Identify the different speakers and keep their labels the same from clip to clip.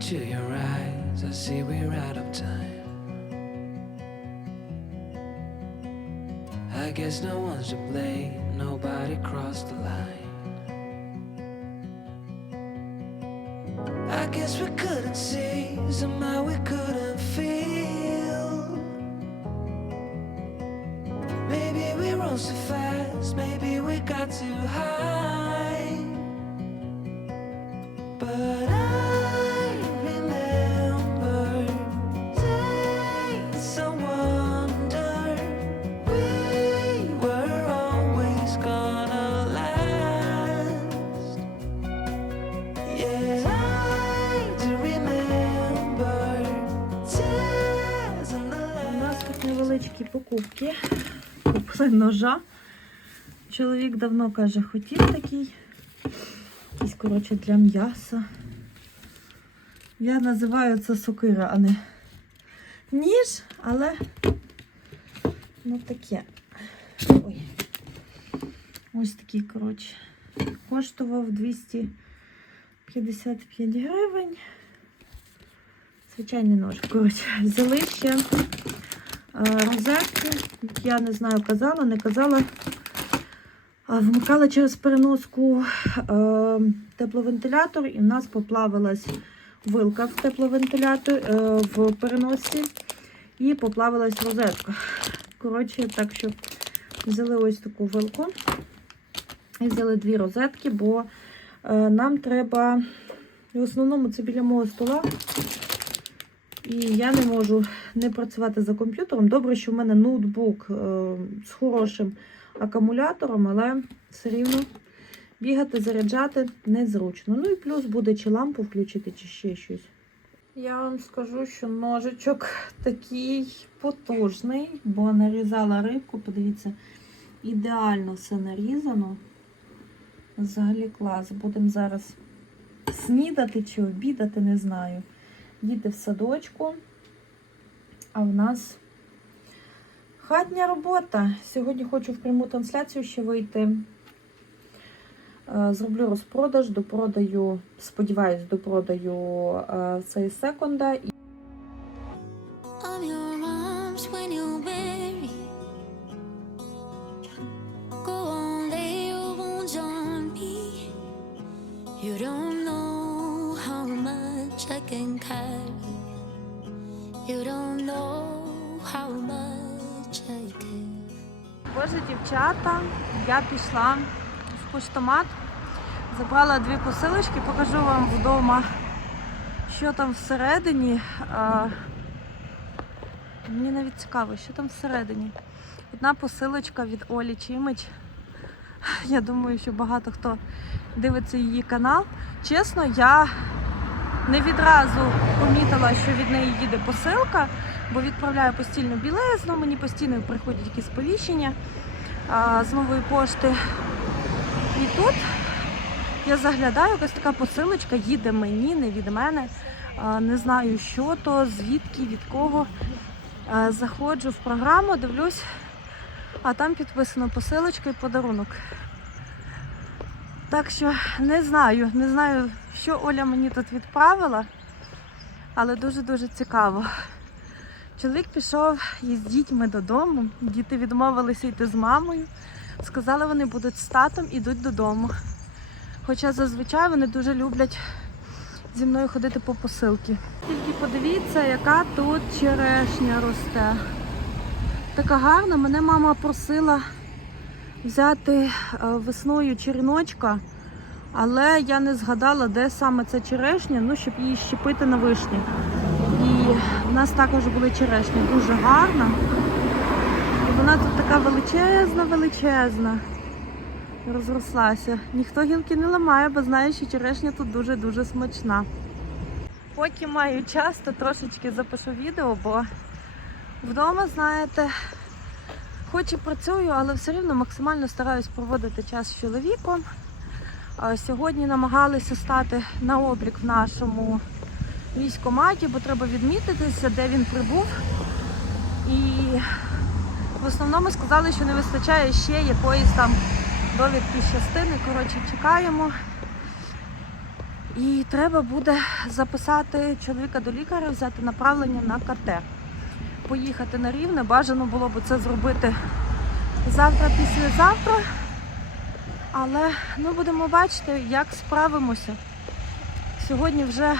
Speaker 1: into your eyes, I see we're out of time. I guess no one's to blame, nobody crossed the line. I guess we couldn't see, somehow we couldn't
Speaker 2: покупки. Купили ножа. Чоловік давно каже, хотів такий. Якийсь, коротше, для м'яса. Я називаю це сокира, а не ніж, але ну таке. Ой. Ось такий, коротше. Коштував 255 гривень. Звичайний нож. Коротше, взяли розетки. Я не знаю, казала, не казала. Вмикала через переноску е, тепловентилятор, і в нас поплавилась вилка в тепловентилятор е, в переносці і поплавилась розетка. Коротше, так що взяли ось таку вилку і взяли дві розетки, бо е, нам треба, в основному це біля мого стола. І я не можу не працювати за комп'ютером. Добре, що в мене ноутбук е, з хорошим акумулятором, але все рівно бігати, заряджати незручно. Ну і плюс буде чи лампу включити, чи ще щось. Я вам скажу, що ножичок такий потужний, бо нарізала рибку. Подивіться, ідеально все нарізано. Взагалі клас. Будемо зараз снідати чи обідати, не знаю. Діти в садочку. А в нас хатня робота. Сьогодні хочу в пряму трансляцію ще вийти. Е, Зроблю розпродаж, допродаю, сподіваюсь, допродаю е, цей секонда. Боже, дівчата, я пішла в поштомат, забрала дві посилочки, покажу вам вдома, що там всередині. Мені навіть цікаво, що там всередині. Одна посилочка від Олі Чимич. Я думаю, що багато хто дивиться її канал. Чесно, я не відразу помітила, що від неї їде посилка, бо відправляю постійно білизну, мені постійно приходять якісь сповіщення з нової пошти. І тут я заглядаю, якась така посилочка їде мені, не від мене. Не знаю, що то, звідки, від кого. Заходжу в програму, дивлюсь, а там підписано посилочка і подарунок. Так що не знаю, не знаю, що Оля мені тут відправила, але дуже-дуже цікаво. Чоловік пішов із дітьми додому. Діти відмовилися йти з мамою. Сказали, вони будуть з татом, ідуть додому. Хоча зазвичай вони дуже люблять зі мною ходити по посилки. Тільки подивіться, яка тут черешня росте. Така гарна. Мене мама просила взяти е, весною черіночка, але я не згадала, де саме ця черешня, ну, щоб її щепити на вишні. І в нас також були черешні, дуже гарна. І вона тут така величезна, величезна. Розрослася. Ніхто гілки не ламає, бо знає, що черешня тут дуже-дуже смачна. Поки маю час, то трошечки запишу відео, бо вдома, знаєте, хоч і працюю, але все рівно максимально стараюсь проводити час з чоловіком. Сьогодні намагалися стати на облік в нашому військкоматі, бо треба відмітитися, де він прибув. І в основному сказали, що не вистачає ще якоїсь там довідки частини. Коротше, чекаємо. І треба буде записати чоловіка до лікаря, взяти направлення на КТ. Поїхати на рівне. Бажано було б це зробити завтра, післязавтра. Але ну, будемо бачити, як справимося. Сьогодні вже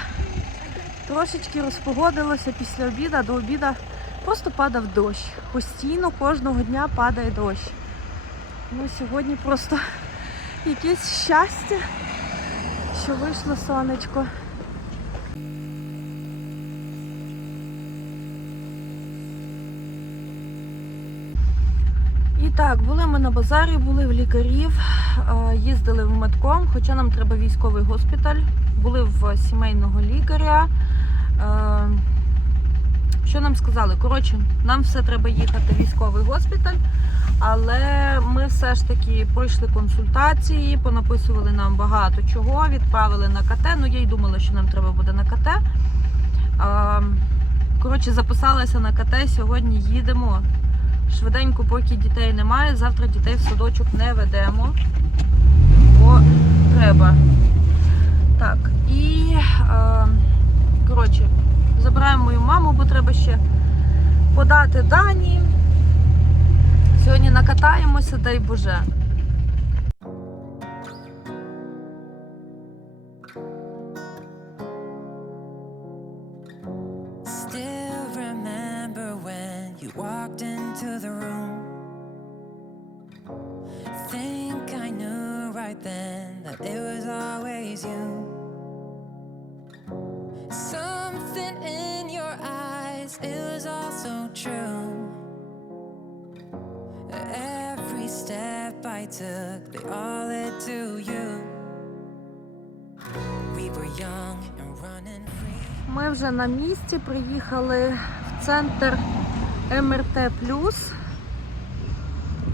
Speaker 2: трошечки розпогодилося після обіду, до обіду просто падав дощ. Постійно кожного дня падає дощ. Ну, сьогодні просто якесь щастя, що вийшло сонечко. І так, були ми на базарі, були в лікарів, е, їздили в медком, хоча нам треба військовий госпіталь. Були в сімейного лікаря. Що нам сказали? Коротше, нам все треба їхати в військовий госпіталь, але ми все ж таки пройшли консультації, понаписували нам багато чого, відправили на КТ. Ну я й думала, що нам треба буде на КТ. Коротше, записалася на КТ. Сьогодні їдемо. Швиденько, поки дітей немає. Завтра дітей в садочок не ведемо, бо треба. Так, і е, коротше, забираємо мою маму, бо треба ще подати дані. Сьогодні накатаємося, дай Боже.
Speaker 1: Still remember when you walked into the room. Took, they all led to you. We were young and running free.
Speaker 2: Ми вже на місці приїхали в центр МРТ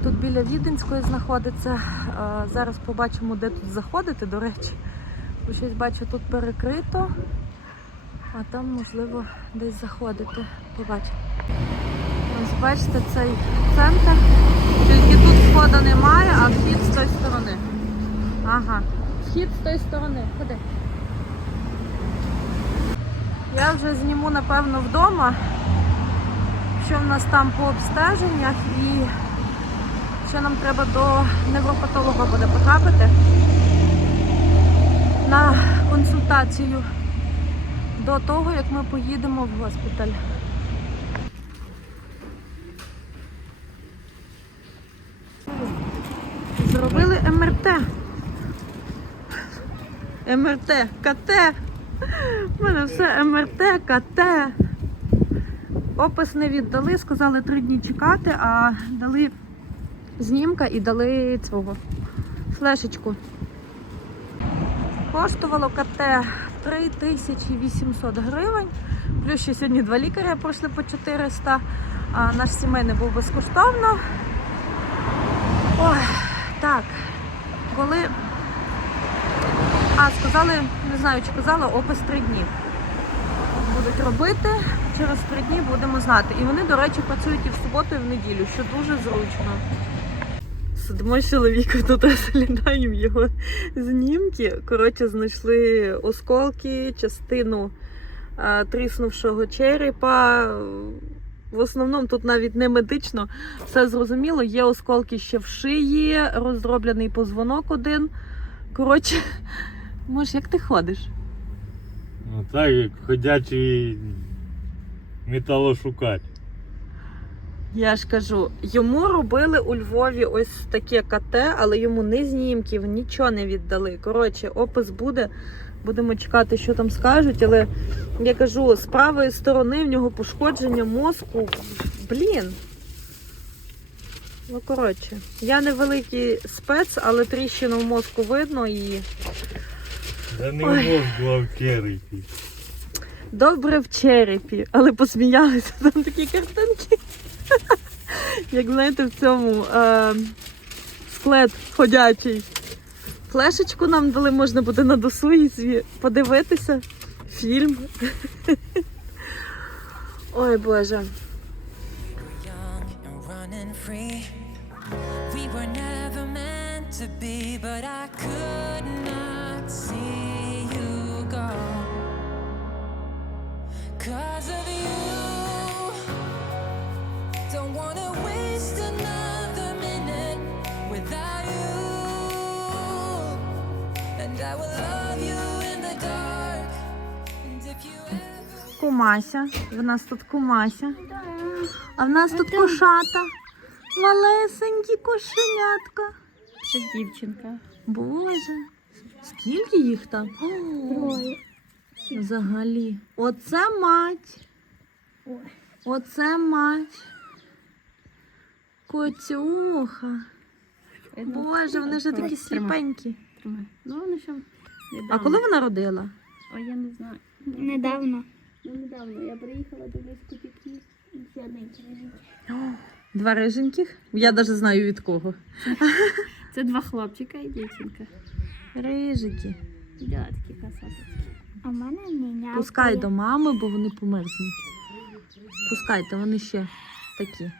Speaker 2: Тут біля Віденської знаходиться. Е, Зараз побачимо, де тут заходити, до речі. Бо щось бачу, тут перекрито, а там, можливо, десь заходити. Побачимо. Ось бачите цей центр. Входу немає, а вхід з тої сторони. Ага. Вхід з тої сторони. Ходи. Я вже зніму, напевно, вдома, що в нас там по обстеженнях і що нам треба до невропатолога буде потрапити на консультацію до того, як ми поїдемо в госпіталь. МРТ. МРТ, КТ. У мене все МРТ, КТ. Опис не віддали, сказали три дні чекати, а дали знімка і дали цього флешечку. Коштувало КТ 3800 гривень. Плюс ще сьогодні два лікаря пройшли по 400, а наш сімейний був безкоштовно. Ой, так, коли а, сказали, не знаю, чи казала, опис три дні. Будуть робити, через три дні будемо знати. І вони, до речі, працюють і в суботу, і в неділю, що дуже зручно. Сидимо з чоловіком тут розглядаємо його знімки. Коротше, знайшли осколки, частину тріснувшого черепа. В основному тут навіть не медично, все зрозуміло. Є осколки ще в шиї, роздроблений позвонок один. Коротше, Мож, як ти ходиш?
Speaker 3: Ну так, як ходячий металошукач.
Speaker 2: Я ж кажу, йому робили у Львові ось таке КТ, але йому ні знімків, нічого не віддали. Коротше, опис буде. Будемо чекати, що там скажуть. Але я кажу, з правої сторони в нього пошкодження мозку. Блін. Ну, коротше, я не великий спец, але тріщину в мозку видно і
Speaker 3: Да не
Speaker 2: Ой.
Speaker 3: мозг, а в черепі.
Speaker 2: Добре в черепі, але посміялися там такі картинки. Як знаєте, в цьому е, склад ходячий. Флешечку нам дали, можна буде на досугі подивитися. Фільм. Ой Боже.
Speaker 1: We were never meant to be, but I could
Speaker 2: Кумася. В нас тут кумася. А в нас тут кошата. Малесенькі кошенятка.
Speaker 4: Це дівчинка.
Speaker 2: Боже. Скільки їх там? О, Взагалі. Оце мать. Оце мать. Коцюха. Боже, вони вже такі сліпенькі.
Speaker 4: Тримай. Ну, вони ще.
Speaker 2: А коли вона родила?
Speaker 4: О, я не знаю.
Speaker 5: Недавно.
Speaker 4: Ну, недавно. Я приїхала до них копійки і ще одненькі лежить.
Speaker 2: Два риженьких. Я навіть знаю від кого.
Speaker 4: Це два хлопчика і дівчинка.
Speaker 2: Рижики.
Speaker 4: Да, такі красавчики.
Speaker 5: А в мене міня.
Speaker 2: Пускай до мами, бо вони померзнуть. Пускайте, вони ще такі.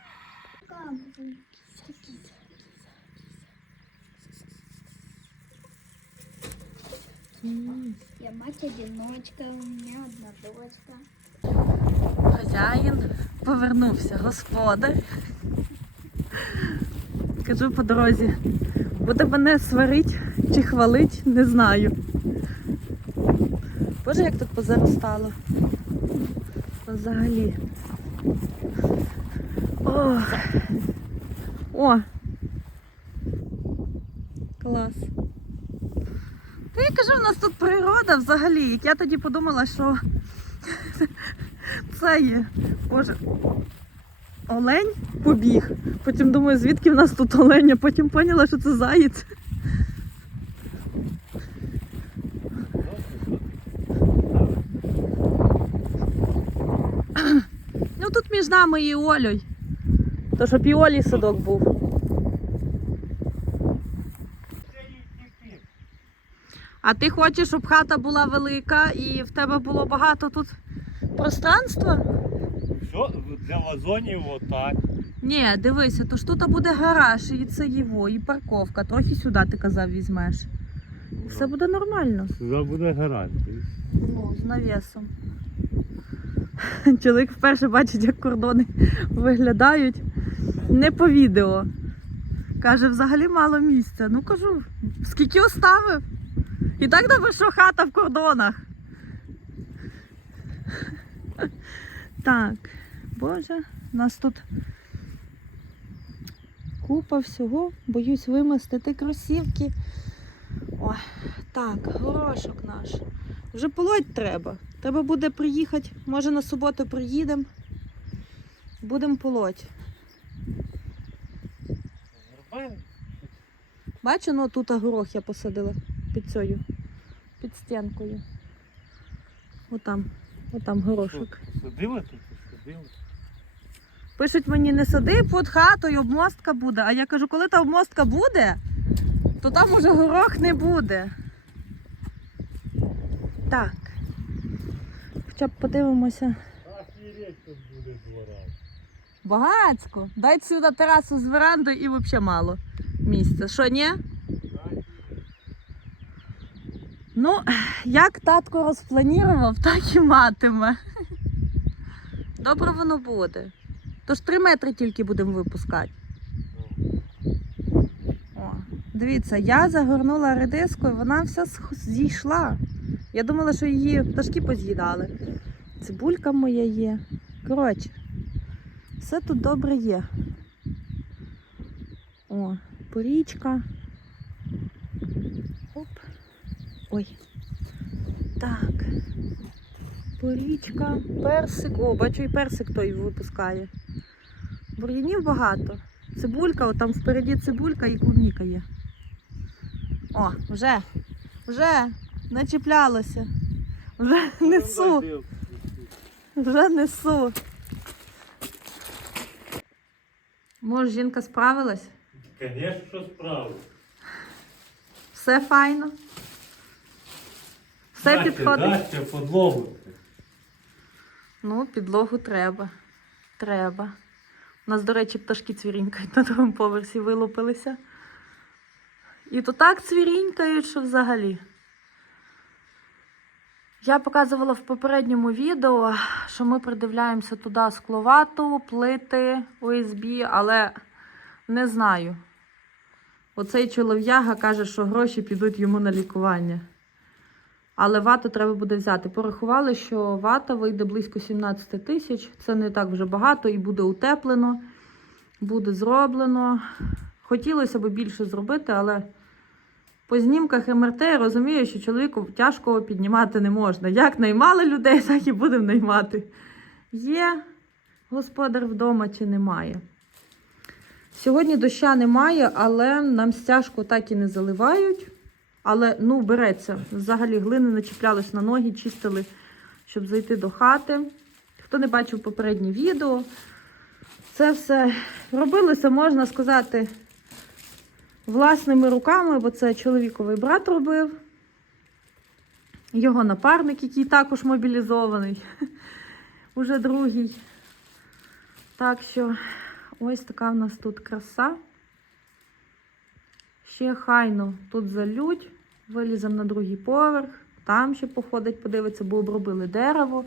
Speaker 5: Я мать одиночка, у меня одна дочка.
Speaker 2: Хазяїн повернувся, господар. Кажу по дорозі, буде мене сварить чи хвалить, не знаю. Боже, як тут позаростало. Взагалі. О! О! Клас. Та я кажу, у нас тут природа взагалі. Як я тоді подумала, що це є. Боже. Олень побіг. Потім думаю, звідки в нас тут олень, а потім поняла, що це заєць. Ну тут між нами і Олею. То щоб і Олі садок був. А ти хочеш, щоб хата була велика і в тебе було багато тут пространства?
Speaker 3: Що для вазонів отак.
Speaker 2: Ні, дивися, то ж тут буде гараж, і це його, і парковка. Трохи сюди ти казав візьмеш. Все буде нормально.
Speaker 3: Сюди буде гарантія.
Speaker 2: Ну, з навісом. Чоловік вперше бачить, як кордони виглядають. Не по відео. Каже, взагалі мало місця. Ну кажу, скільки оставив? І так добре, що хата в кордонах. Так, боже, у нас тут купа всього. Боюсь вимостити кросівки. Ой, так, горошок наш. Вже полоть треба. Треба буде приїхати. Може на суботу приїдемо. Будемо полоть. Бачу, ну тут горох я посадила під цією, під стінкою. Отам, отам горошок.
Speaker 3: Садила тут? Садила?
Speaker 2: Пишуть мені, не сади під хатою, обмостка буде. А я кажу, коли та обмостка буде, то там уже горох не буде. Так. Хоча б подивимося.
Speaker 3: Охереть тут буде двора.
Speaker 2: Багацько. Дай сюди терасу з верандою і взагалі мало місця. Що, ні? Ну, як татко розпланував, так і матиме. Добре воно буде. Тож три метри тільки будемо випускати. Дивіться, я загорнула редиску і вона вся зійшла. Я думала, що її пташки поз'їдали. Цибулька моя є. Коротше, все тут добре є. О, порічка. Ой. Так. Порічка, персик. О, бачу, і персик той випускає. Бур'янів багато. Цибулька, от там впереді цибулька і клубніка є. О, вже, вже начіплялося. Вже несу, вже несу. Може, жінка справилась?
Speaker 3: Звісно, що справа.
Speaker 2: Все файно. Все підходить.
Speaker 3: Дасться подлогу.
Speaker 2: Ну, підлогу треба. Треба. У нас, до речі, пташки цвірінькають на другому поверсі вилупилися. І то так цвірінькають, що взагалі. Я показувала в попередньому відео, що ми придивляємося туди скловату, плити, ОСБ, але не знаю. Оцей чолов'яга каже, що гроші підуть йому на лікування. Але вату треба буде взяти. Порахували, що вата вийде близько 17 тисяч. Це не так вже багато і буде утеплено, буде зроблено. Хотілося б більше зробити, але по знімках МРТ я розумію, що чоловіку тяжко піднімати не можна. Як наймали людей, так і будемо наймати. Є господар вдома чи немає. Сьогодні доща немає, але нам стяжку так і не заливають. Але ну, береться. Взагалі глини начіплялись на ноги, чистили, щоб зайти до хати. Хто не бачив попереднє відео, це все робилося, можна сказати, власними руками, бо це чоловіковий брат робив. Його напарник, який також мобілізований, уже другий. Так що ось така в нас тут краса. Ще хайно тут залють, виліземо на другий поверх, там ще походить, подивиться, бо обробили дерево,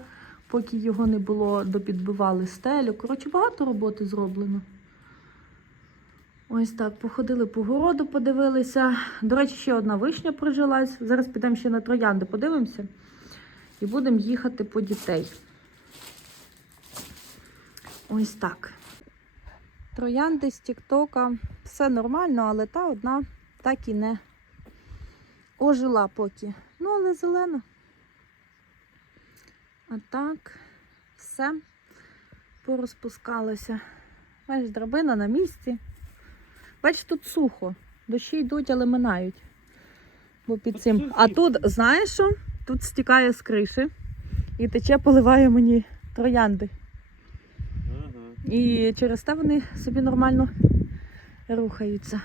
Speaker 2: поки його не було, допідбивали стелю. Коротше, багато роботи зроблено. Ось так, походили по городу, подивилися. До речі, ще одна вишня прижилась. Зараз підемо ще на троянди, подивимося. І будемо їхати по дітей. Ось так. Троянди з Тіктока. Все нормально, але та одна так і не ожила поки. Ну, але зелена. А так, все порозпускалося. Бачиш, драбина на місці. Бачиш, тут сухо. Дощі йдуть, але минають. Бо під цим. А тут, знаєш що? Тут стікає з криші і тече, поливає мені троянди.
Speaker 3: Ага.
Speaker 2: І через те вони собі нормально рухаються.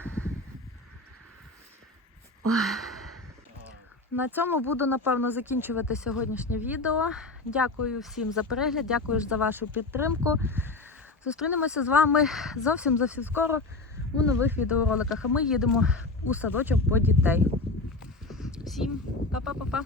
Speaker 2: На цьому буду, напевно, закінчувати сьогоднішнє відео. Дякую всім за перегляд, дякую за вашу підтримку. Зустрінемося з вами зовсім зовсім скоро у нових відеороликах. А ми їдемо у садочок по дітей. Всім па-па-па-па!